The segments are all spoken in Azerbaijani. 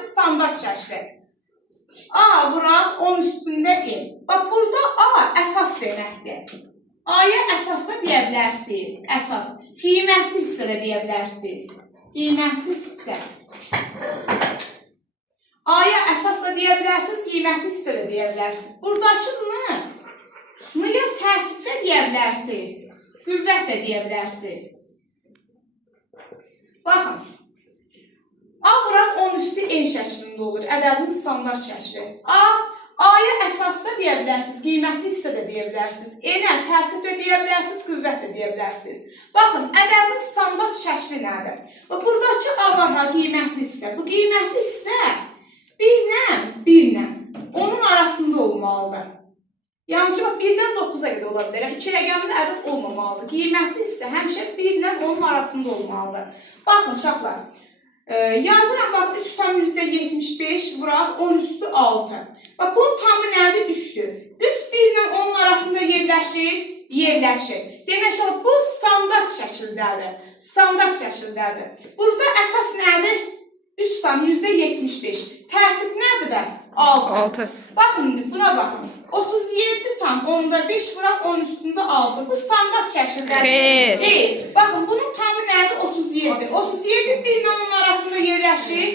standart şəkli. A bura 10 üstündə E. Bax, burada A əsas deməkdir. A-ya əsas da deyə bilərsiniz. Əsas. Qiymətli hissə də deyə bilərsiniz. Qiymətli hissə. A-ya əsas da deyə bilərsiniz, qiymətli hissə də deyə bilərsiniz. Buradakı N-ya tərtibdə deyə bilərsiniz. Qüvvət də deyə bilərsiniz. Baxın. A bura 10 üstü N şəklində olur. Ədədin standart şəkli. A-ya əsas da deyə bilərsiniz, qiymətli hissə də deyə bilərsiniz. N-ə tərtib də deyə bilərsiniz, qüvvət də deyə bilərsiniz. Baxın, ədədin standart şəkli nədir? Buradakı A var ha, qiymətli hissə. Bu qiymətli hissə 1-lə onun arasında olmalıdır. Yanlış bax, 1-dən 9-a qədər ola bilər. 2 rəqəmli ədəd olmamalıdır. Qiymətli hissə həmişə 1-lə onun arasında olmalıdır. Baxın, uşaqlar. Yazıram, bax, 3,75 vuraq 10 üstü 6. Bax, bunun tamı nədir? 3-dür. 3 1-lə onun arasında yerləşir. Demək, bu standart şəkildədir. Burada əsas nədir? 3,75. Tərtib nədir bə? 6. Baxın, buna baxın. 37,5 vuraq 10 üstündə 6. Bu standart şəkildədir. Xeyr. Baxın, bunun tamı nədir? 37. 37 1-lə onun arasında yerləşmir.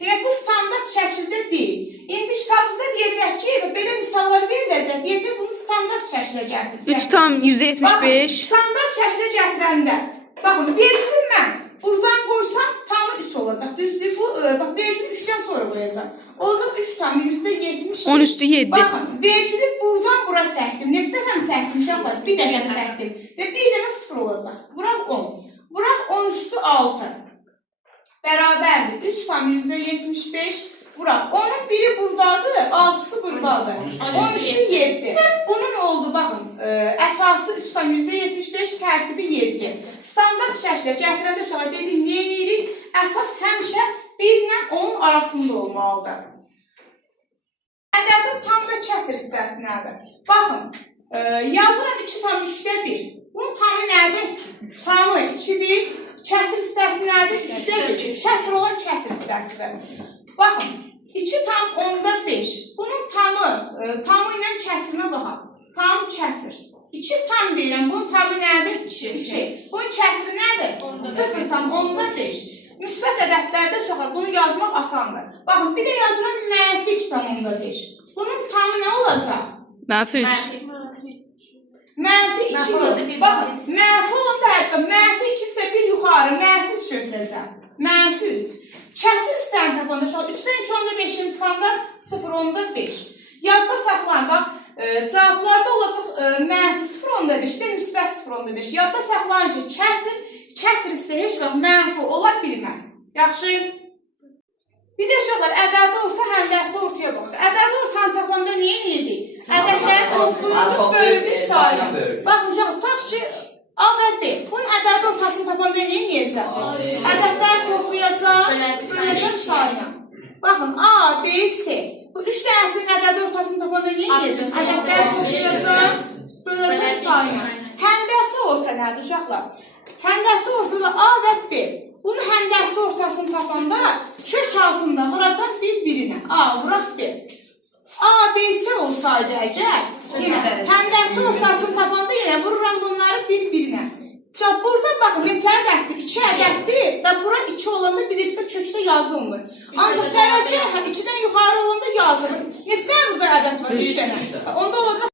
Demək, bu standart şəkildə deyil. İndi kitabımızda deyəcək ki, belə misallar veriləcək, deyəcək bunu standart şəklə gətirir. 3,175. Standart şəklə gətirəndə, baxın, vergülü mən buradan qoysam, tamı 3 olacaq. Düzdür, bu, bax, vergülü 3-dən sonra qoyacaq. Olacaq 3,75. 10 üstü 7. Baxın, vergülü buradan bura çəkdim. Neçə dəfə çəkdim, uşaqlar? Bir dəfə çəkdim. Və bir dənə 0 olacaq. Vuraq 10. Vuraq 10 üstü 6. Bərabərdir. 3,75 vuraq. Onun biri buradadır, 6-sı buradadır. 10 üstü 7. Bunun oldu, baxın, əsası 3,75, tərtibi 7. Standart şəklə gətirəndə uşaqlar dedik, nə edirik? Əsas həmişə 1-lə onun arasında olmalıdır. Ədədin tam və kəsr hissəsi nədir? Baxın, yazıram 2,3-də 1. Bunun tamı nədir? Tamı 2-dir. Kəsr hissəsi nədir? 3-də 1. Kəsr olan kəsr hissəsidir. Baxın, 2,5. Bunun tamı ilə kəsrinə baxaq. Tam kəsr. 2 tam deyirəm, bunun tamı nədir? 2. Bunun kəsri nədir? 0,5. Müsbət ədədlərdə uşaqlar, bunu yazmaq asandır. Baxın, bir də yazıram -2,5. Bunun tamı nə olacaq? -3. -2. Baxın, mənfi olanda hətta -2 isə bir yuxarı, -3 götürəcəm. -3. Kəsir hissəni tapanda uşaqlar, 3-dən 2 onda 5-in çıxanda 0,5. Yadda saxlayın, bax, cavablarda olacaq -0,5 və müsbət 0,5. Yadda saxlayın ki, kəsir hissə heç vaxt mənfi ola bilməz. Yaxşı? Bir də uşaqlar, ədədi orta, həndəsi ortaya baxır. Ədədi ortanı tapanda niyə yedik? Ədədləri toplayırdıq, bölündük sayı. Baxın, uşaq, tutaq ki, A və B. Bunun ədədi ortasını tapanda niyə yiyəcək? Ədədləri toplayacaq, böləcək sayına. Baxın, A, B, C. Bu 3 dənəsinin ədədi ortasını tapanda niyə yiyəcək? Ədədləri toplayacaq, böləcək sayına. Həndəsi orta nədir, uşaqlar? Həndəsi ortada A və B. Bunu həndəsi ortasını tapanda kök altında vuracaq bir-birinə. A, vuraq B. A, B, C olsaydı əgər, həndəsi ortasını tapanda yenə vururam bunları bir-birinə. Burada baxın, neçə ədəddir? 2 ədəddir və bura 2 olanda birisi də kökdə yazılmır. Ancaq dərəcə 2-dən yuxarı olanda yazılır. Neçə burada ədəd var? 3 dənə. Onda olacaq